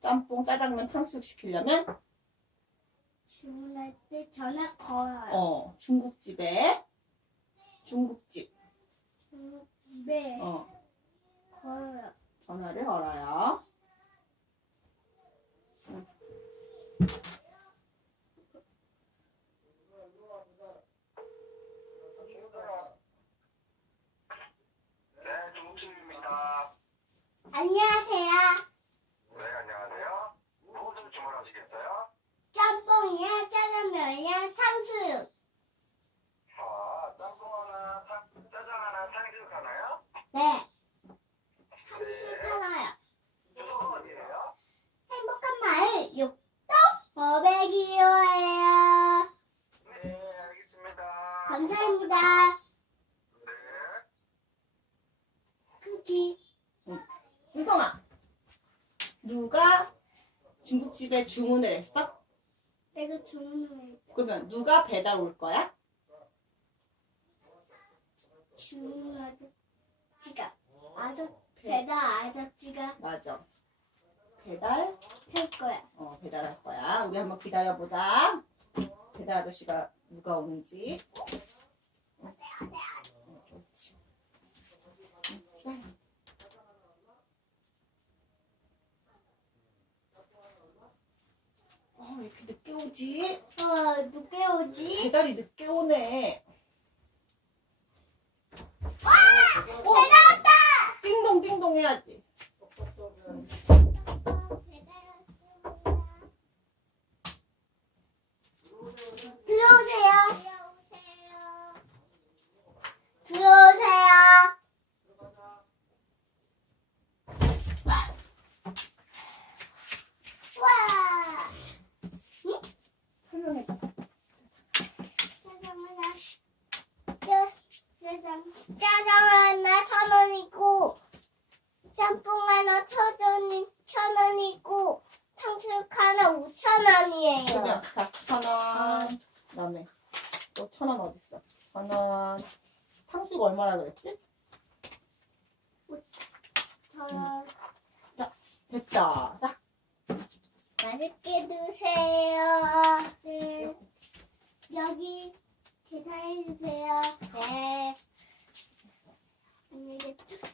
짬뽕, 짜장면, 탕수육 시키려면 주문할 때 전화 걸어요. 중국집 중국집에 걸어요. 전화를 걸어요. 네, 중국집입니다. 안녕하세요. 네, 안녕하세요. 무엇을 주문하시겠어요? 짬뽕이랑 짜장면이랑 탕수육. 짬뽕 하나, 짜장 하나, 탕수육 하나요? 네. 탕수육 하나요. 주소가 어디예요? 행복한 마을 육동 502호예요. 네, 알겠습니다. 감사합니다. 네. 크기. 유성아, 누가 중국집에 주문을 했어? 내가 주문을 했죠. 그러면 누가 배달 올 거야? 주문 아저씨가 배달 아저씨가 맞아. 배달? 할 거야. 배달할 거야. 우리 한번 기다려보자. 배달 아저씨가 누가 오는지. 그렇지. 기다려. 왜 이렇게 늦게 오지? 늦게 오지? 배달이 늦게 오네. 배달 왔다! 띵동 띵동 해야지. 들어오세요. 들어오세요. 와. 설명해봐. 짜장 하나 1,000원이고 짬뽕 하나 1,000원이고 탕수육 하나 5,000원이에요. 그러면 자, 1,000원. 그다음에 또 1,000원 어디 있어? 1,000원. 탕수육 얼마나 그랬지? 1,000원. 됐다. 자, 맛있게 드세요. 네. 여기 계산해 주세요. 네. 안녕히 계세요.